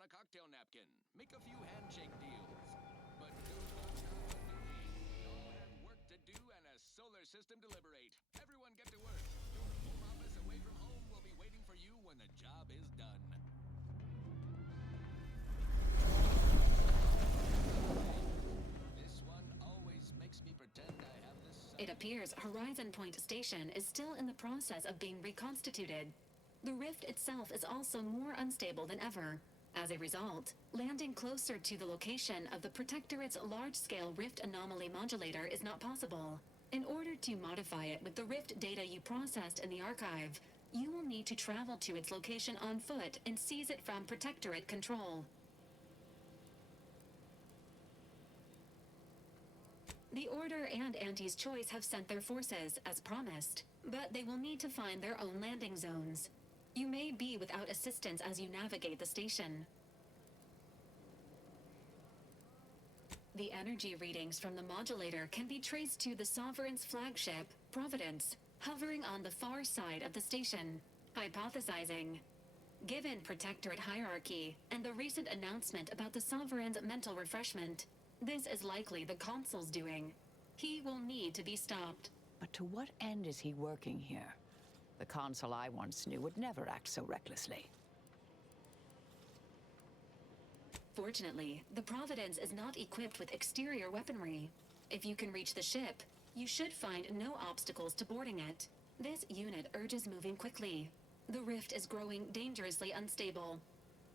on a cocktail napkin. Make a few handshake deals. But don't stop doing. We all have work to do and a solar system to liberate. Everyone get to work. Your home office away from home will be waiting for you when the job is done. This one always makes me pretend I have this. It appears Horizon Point Station is still in the process of being reconstituted. The rift itself is also more unstable than ever. As a result, landing closer to the location of the Protectorate's large-scale rift anomaly modulator is not possible. In order to modify it with the rift data you processed in the archive, you will need to travel to its location on foot and seize it from Protectorate control. The Order and Auntie's Choice have sent their forces, as promised, but they will need to find their own landing zones. You may be without assistance as you navigate the station. The energy readings from the modulator can be traced to the Sovereign's flagship, Providence, hovering on the far side of the station. Hypothesizing. Given Protectorate hierarchy and the recent announcement about the Sovereign's mental refreshment, this is likely the Consul's doing. He will need to be stopped. But to what end is he working here? The Consul I once knew would never act so recklessly. Fortunately, the Providence is not equipped with exterior weaponry. If you can reach the ship, you should find no obstacles to boarding it. This unit urges moving quickly. The rift is growing dangerously unstable.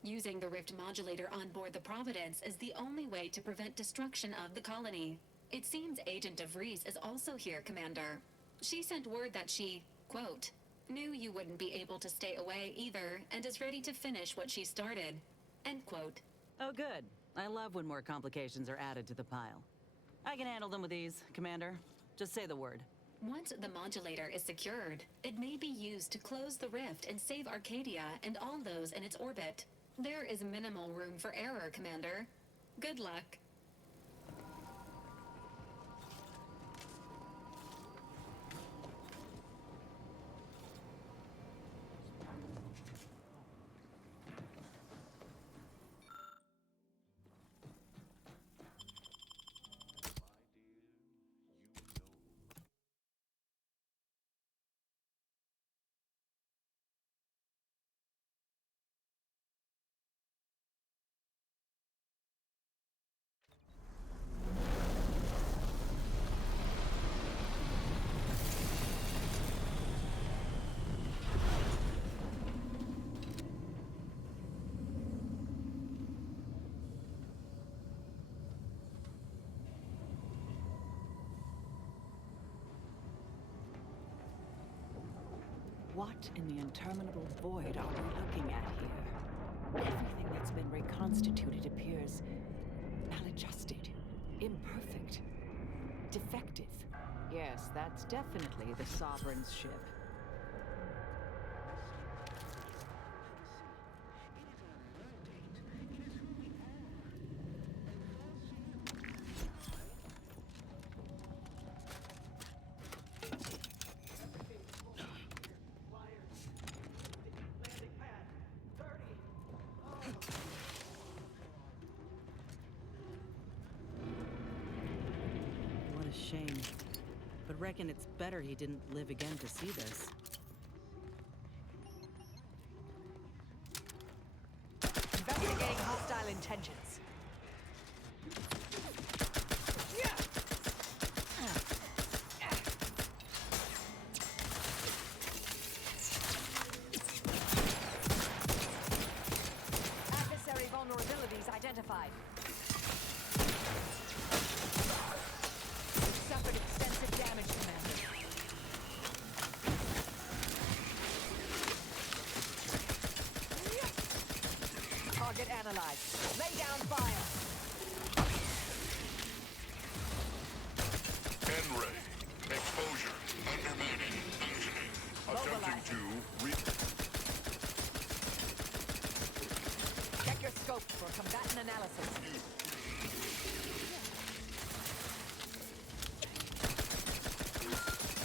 Using the rift modulator on board the Providence is the only way to prevent destruction of the colony. It seems Agent DeVries is also here, Commander. She sent word that she, quote, knew you wouldn't be able to stay away either, and is ready to finish what she started. End quote. Oh, good. I love when more complications are added to the pile. I can handle them with ease, Commander. Just say the word. Once the modulator is secured, it may be used to close the rift and save Arcadia and all those in its orbit. There is minimal room for error, Commander. Good luck. What in the interminable void are we looking at here? Everything that's been reconstituted appears maladjusted, imperfect, defective. Yes, that's definitely the Sovereign's ship. What a shame. But reckon it's better he didn't live again to see this. Investigating hostile intentions. Adversary vulnerabilities identified. Suffered extensive damage, Commander. Target analyzed. Lay down fire. N-ray. Exposure. Undermining. Functioning. Attempting to Check your scope for combatant analysis.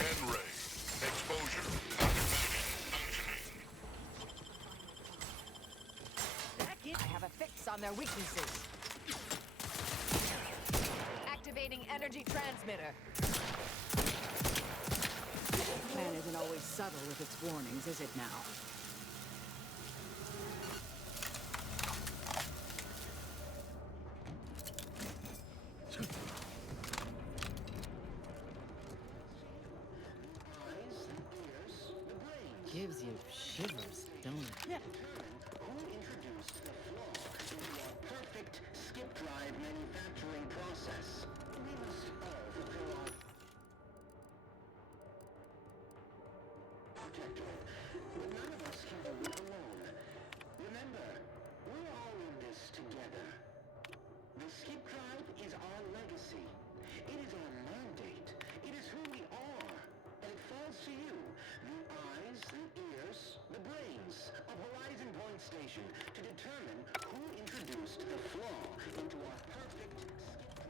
N-ray. Exposure. Undermining. Functioning. I have a fix checks on their weaknesses. Activating energy transmitter. Man isn't always subtle with its warnings, is it now? Gives you shivers, don't it? Who introduced the flaw into our perfect skip drive manufacturing process? We must all fulfill our Protectorate, but none of us can do it alone. Remember, we're all in this together. The skip drive is our legacy. It is our mandate. It is who we are. And it falls to you, the eyes, the ears, the brains of Horizon Point Station, to determine who introduced the flaw into our perfect skip drive.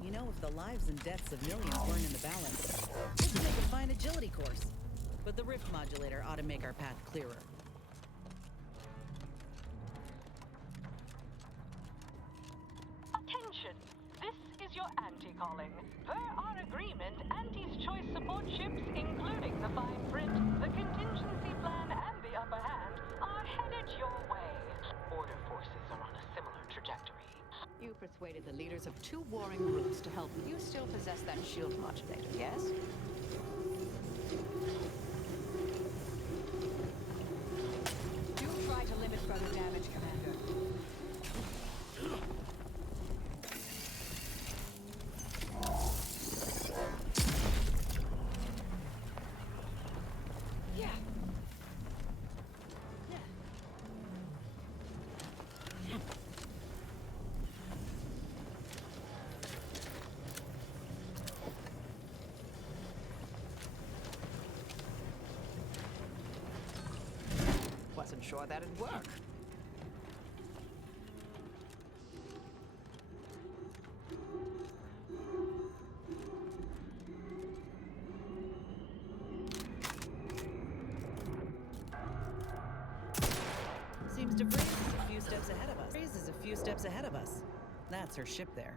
You know, if the lives and deaths of millions weren't in the balance, this would make a fine agility course. But the rift modulator ought to make our path clearer. Attention! This is your anti-calling. Per our agreement, Anti's choice support ships, including the fine print, the contingency plan, and the upper hand, are headed your way. Order forces are on a similar trajectory. You persuaded the leaders of two warring groups to help. You still possess that shield modulator, yes? Do try to limit further damage, Commander. Wasn't sure that'd work. Seems to Freeze is a few steps ahead of us. Freeze is a few steps ahead of us. That's her ship there.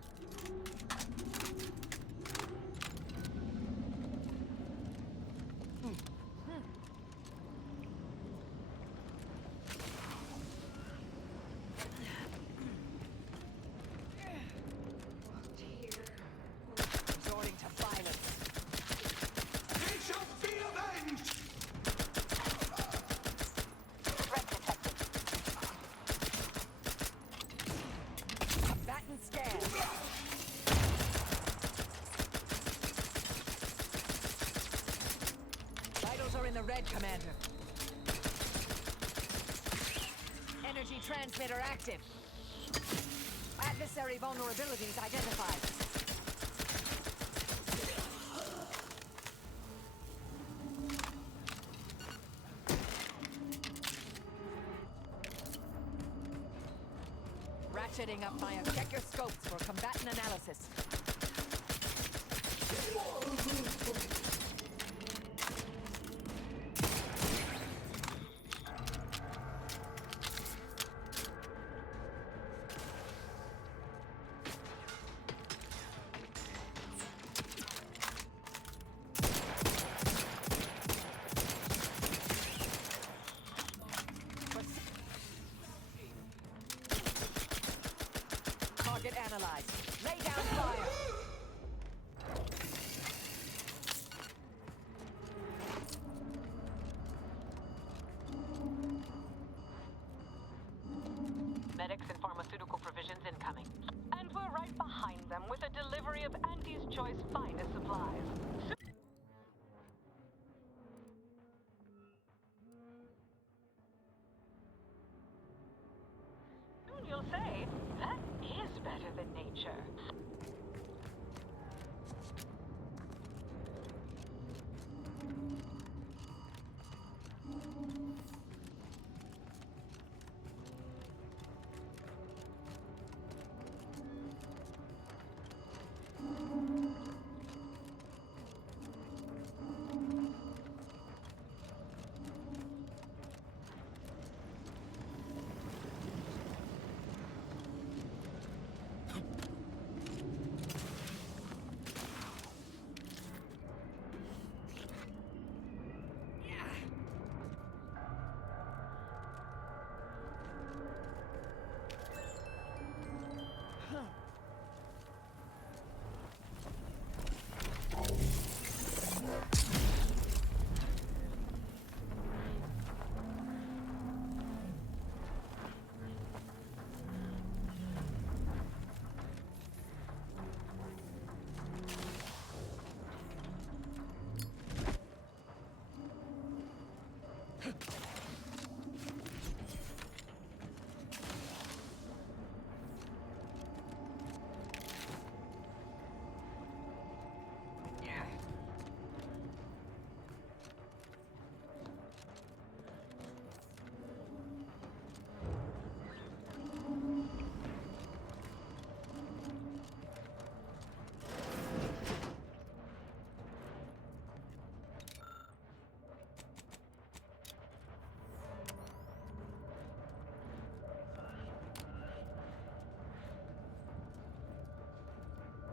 Resorting to violence. They shall be avenged! Threat detected. Batten scan. Vitals are in the red, Commander. Energy transmitter active. Adversary vulnerabilities identified. Ratcheting up, Maya. Check your scopes for combatant analysis. Target analyzed. Lay down fire. Medics and pharmaceutical provisions incoming. And we're right behind them with a delivery of Auntie's Choice finest supplies. Soon you'll say, that is better than nature.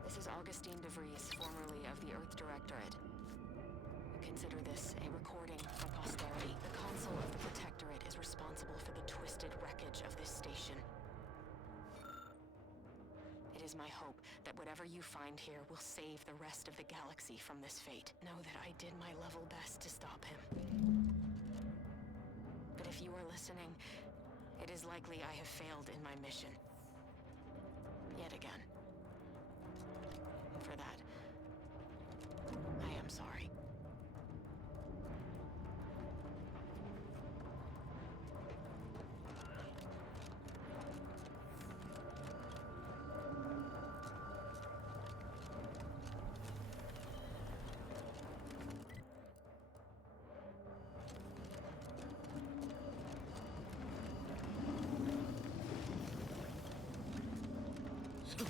This is Augustine DeVries, formerly of the Earth Directorate. Consider this a recording for posterity. The console of the Protectorate is responsible for the twisted wreckage of this station. It is my hope that whatever you find here will save the rest of the galaxy from this fate. Know that I did my level best to stop him. But if you are listening, it is likely I have failed in my mission. Yet again. For that, I am sorry. So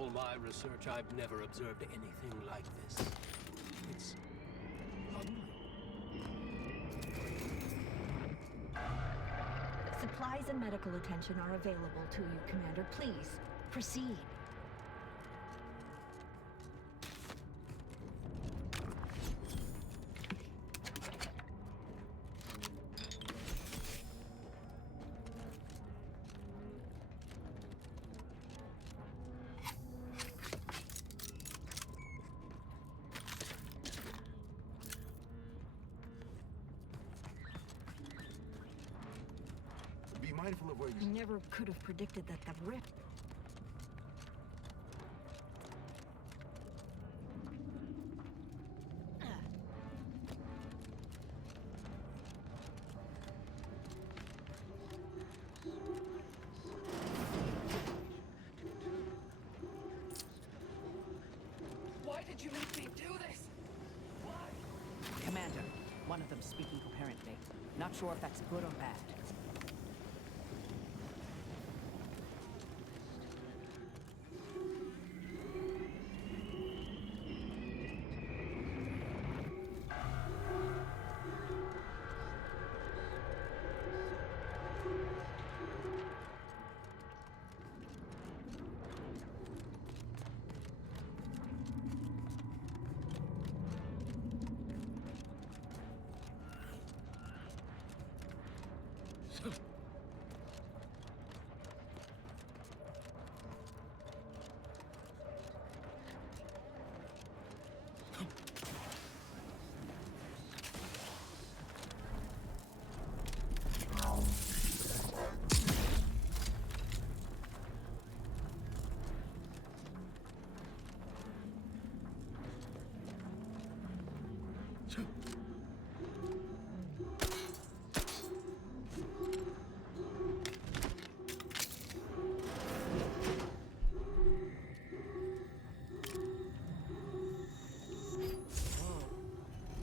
all my research, I've never observed anything like this. It's unreal. Supplies and medical attention are available to you, Commander. Please, proceed. Be mindful of where I you... never could have predicted that the rift... Why did you make me do this? Why? Commander, one of them speaking coherently. Not sure if that's good or bad.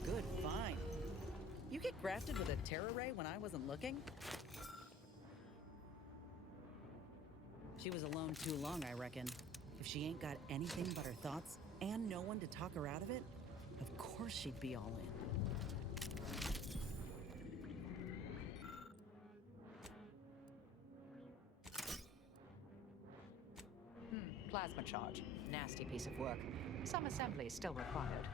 Good find. You get grafted with a terror ray when I wasn't looking? She was alone too long, I reckon. If she ain't got anything but her thoughts and no one to talk her out of it, of course she'd be all in. Plasma charge. Nasty piece of work. Some assembly still required.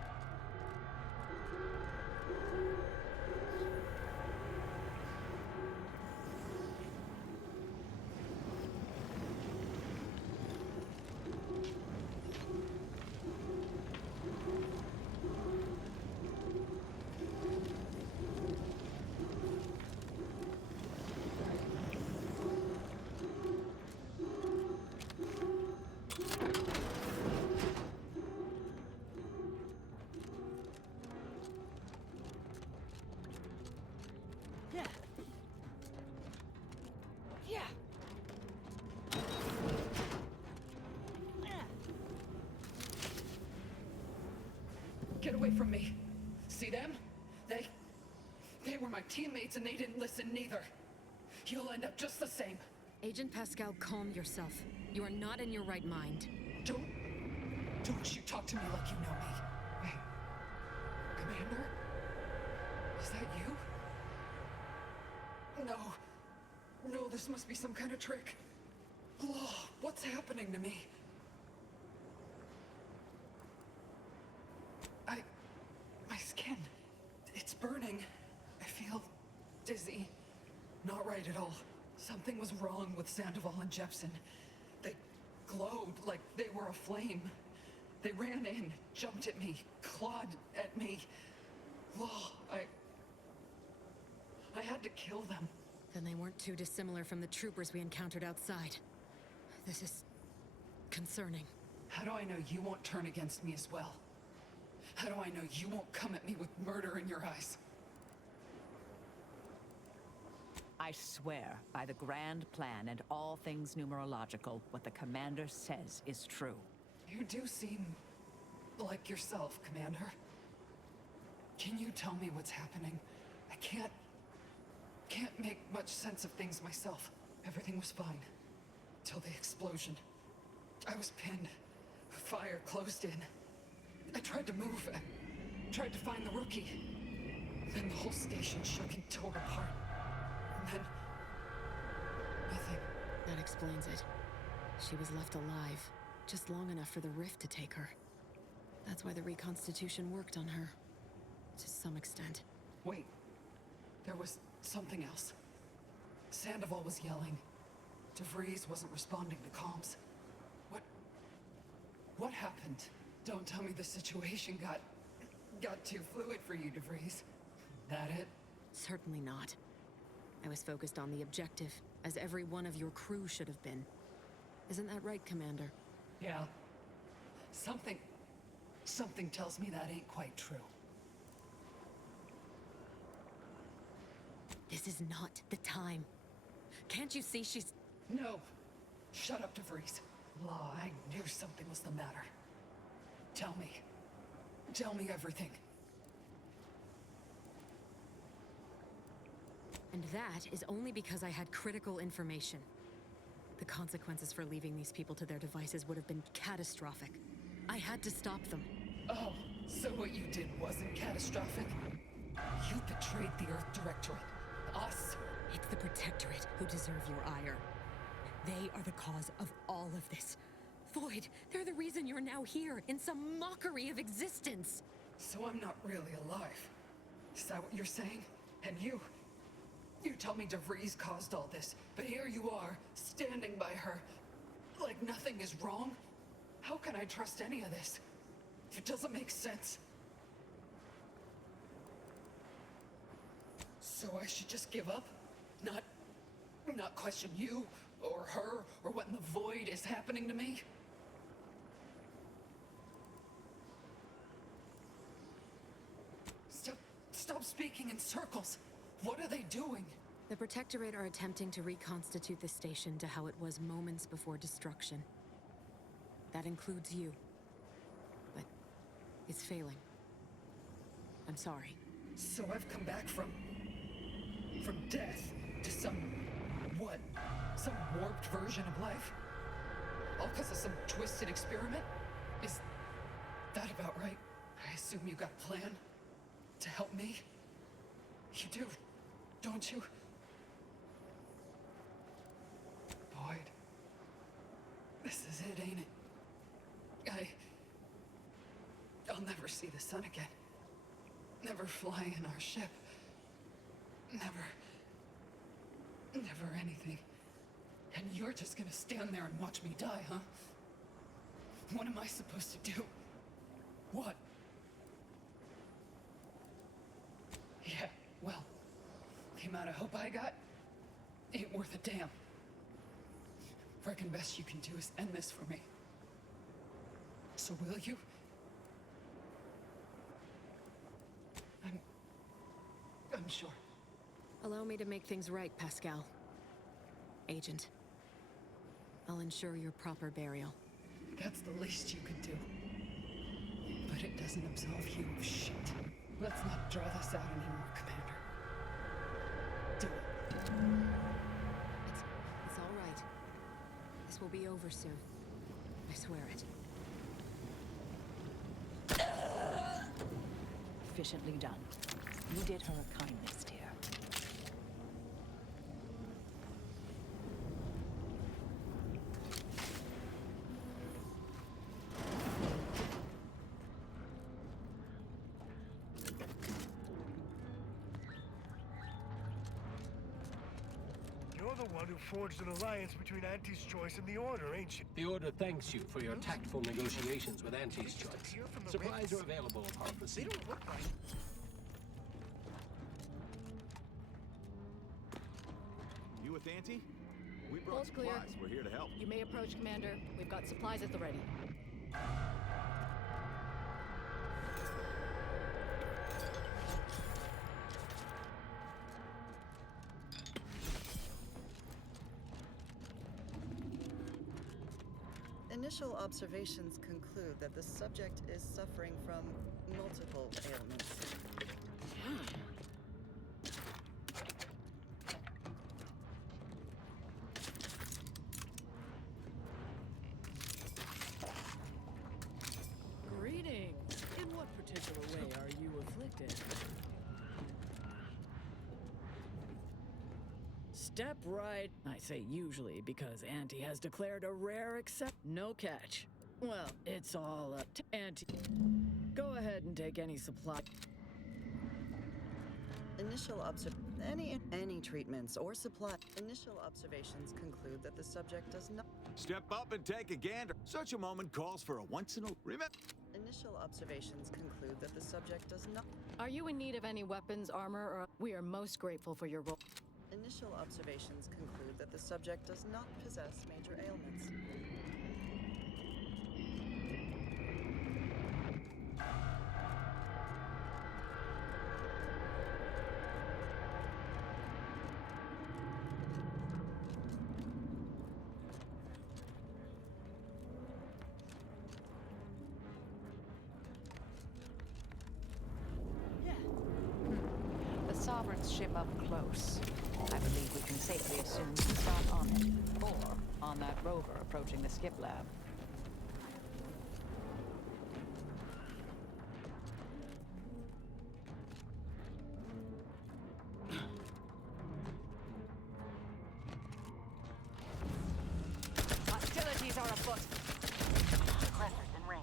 Get away from me. See them? They were my teammates and they didn't listen neither. You'll end up just the same. Agent Pascal, calm yourself. You are not in your right mind. Don't you talk to me like you know me. Hey, Commander? Is that you? No, this must be some kind of trick. Oh, what's happening to me? My skin, it's burning. I feel dizzy. Not right at all. Something was wrong with Sandoval and Jepson. They glowed like they were aflame. They ran in, jumped at me, clawed at me. Oh, I had to kill them. Then they weren't too dissimilar from the troopers we encountered outside. This is concerning. How do I know you won't turn against me as well? How do I know you won't come at me with murder in your eyes? I swear, by the grand plan and all things numerological, what the commander says is true. You do seem like yourself, Commander. Can you tell me what's happening? I can't make much sense of things myself. Everything was fine. Till the explosion. I was pinned. Fire closed in. I tried to move. I tried to find the rookie. Then the whole station shook and tore apart. And then... nothing. That explains it. She was left alive, just long enough for the rift to take her. That's why the reconstitution worked on her. To some extent. Wait. There was something else. Sandoval was yelling. DeVries wasn't responding to comms. What happened? Don't tell me the situation got too fluid for you, DeVries. That it? Certainly not. I was focused on the objective, as every one of your crew should have been. Isn't that right, Commander? Yeah. Something tells me that ain't quite true. This is not the time. Can't you see she's... No. Shut up, DeVries. Law, I knew something was the matter. Tell me. Tell me everything. And that is only because I had critical information. The consequences for leaving these people to their devices would have been catastrophic. I had to stop them. Oh, so what you did wasn't catastrophic? You betrayed the Earth Directorate. Us. It's the Protectorate who deserve your ire. They are the cause of all of this. Void, they're the reason you're now here, in some mockery of existence. So I'm not really alive. Is that what you're saying? And you tell me DeVries caused all this, but here you are, standing by her, like nothing is wrong? How can I trust any of this? It doesn't make sense. So I should just give up? Not question you, or her, or what in the void is happening to me? Stop speaking in circles. What are they doing? The Protectorate are attempting to reconstitute the station to how it was moments before destruction. That includes you. But it's failing. I'm sorry. So I've come back from death to some warped version of life? All because of some twisted experiment? Is that about right? I assume you got a plan to help me? You do, don't you? Void. This is it, ain't it? I'll never see the sun again. Never fly in our ship. Never anything. And you're just gonna stand there and watch me die, huh? What am I supposed to do? What? Yeah, well, the amount of hope I got ain't worth a damn. Reckon best you can do is end this for me. So will you? I'm sure. Allow me to make things right, Pascal. Agent. I'll ensure your proper burial. That's the least you could do. But it doesn't absolve you of shit. Let's not draw this out anymore, Commander. Do it. It's all right. This will be over soon. I swear it. Efficiently done. You did her a kindness, dear. You're the one who forged an alliance between Auntie's Choice and the Order, ain't you? The Order thanks you for your tactful negotiations with Auntie's Choice. Supplies are available upon receipt. They don't look like... You with Auntie? We brought All's clear. supplies. We're here to help. You may approach, Commander. We've got supplies at the ready. Initial observations conclude that the subject is suffering from multiple ailments. step right. I say usually because Auntie has declared a rare except no catch. Well, it's all up to Auntie. Go ahead and take any supply. Initial any treatments or supply. Initial observations conclude that the subject does not. Step up and take a gander. Such a moment calls for a once in a... Remember... Initial observations conclude that the subject does not. Are you in need of any weapons, armor, or... We are most grateful for your role. Initial observations conclude that the subject does not possess major ailments. The Sovereign's ship up close. I believe we can safely assume he's not on it, or on that rover approaching the skip lab. Hostilities are afoot. Aggressors in range.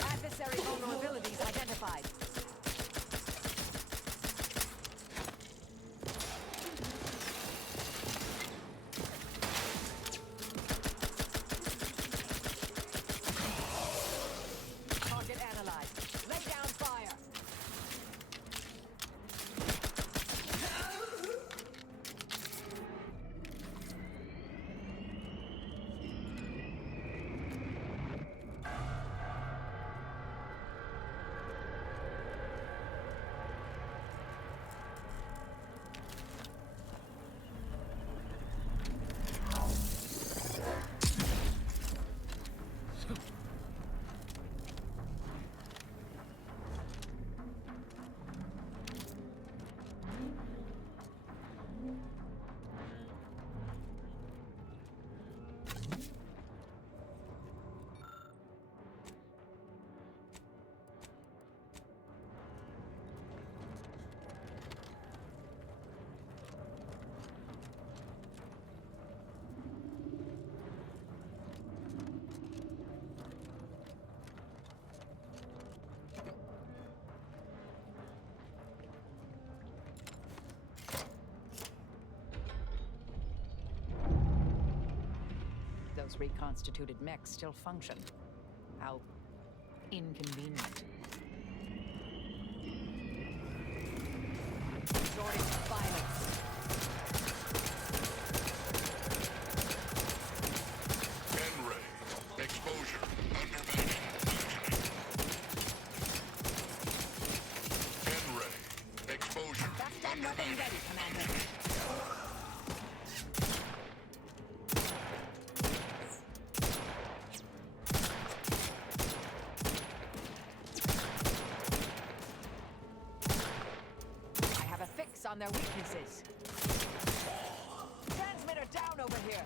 Adversary vulnerabilities identified. Target analyzed. Lay down fire. Those reconstituted mechs still function. How inconvenient. Resorting to violence. N-ray. Exposure. Under management. N-ray. Exposure. Back weapon ready, Commander. On their weaknesses. Transmitter down over here.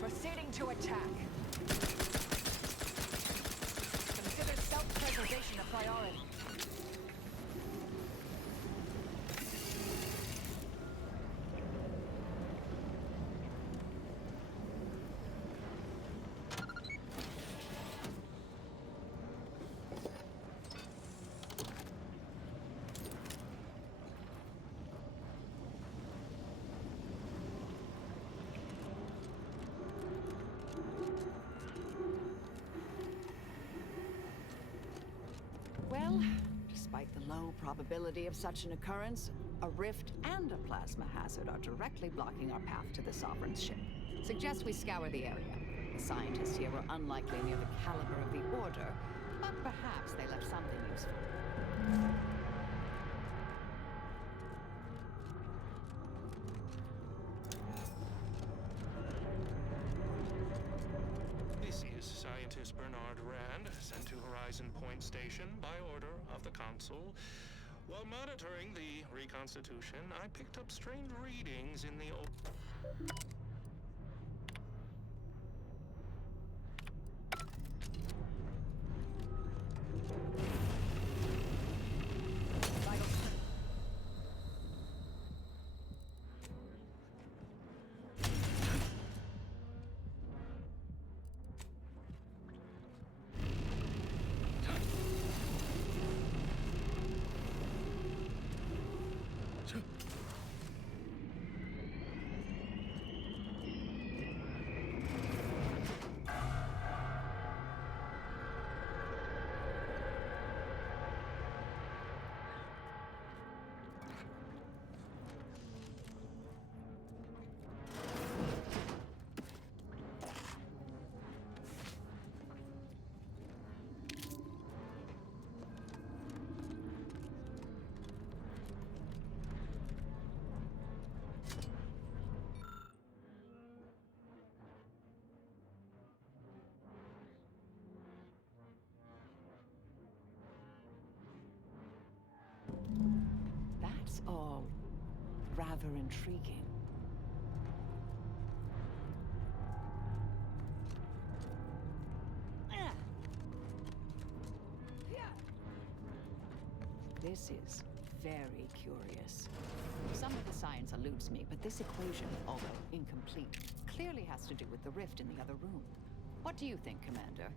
Proceeding to attack. Consider self-preservation a priority. Despite the low probability of such an occurrence, a rift and a plasma hazard are directly blocking our path to the Sovereign's ship. Suggest we scour the area. The scientists here were unlikely near the caliber of the Order, but perhaps they left something useful. This is Scientist Bernard Rand, sent to Horizon Point Station by order of the Council. While monitoring the reconstitution, I picked up strange readings in the That's all rather intriguing. This is very curious. Some of the science eludes me, but this equation, although incomplete, clearly has to do with the rift in the other room. What do you think, Commander?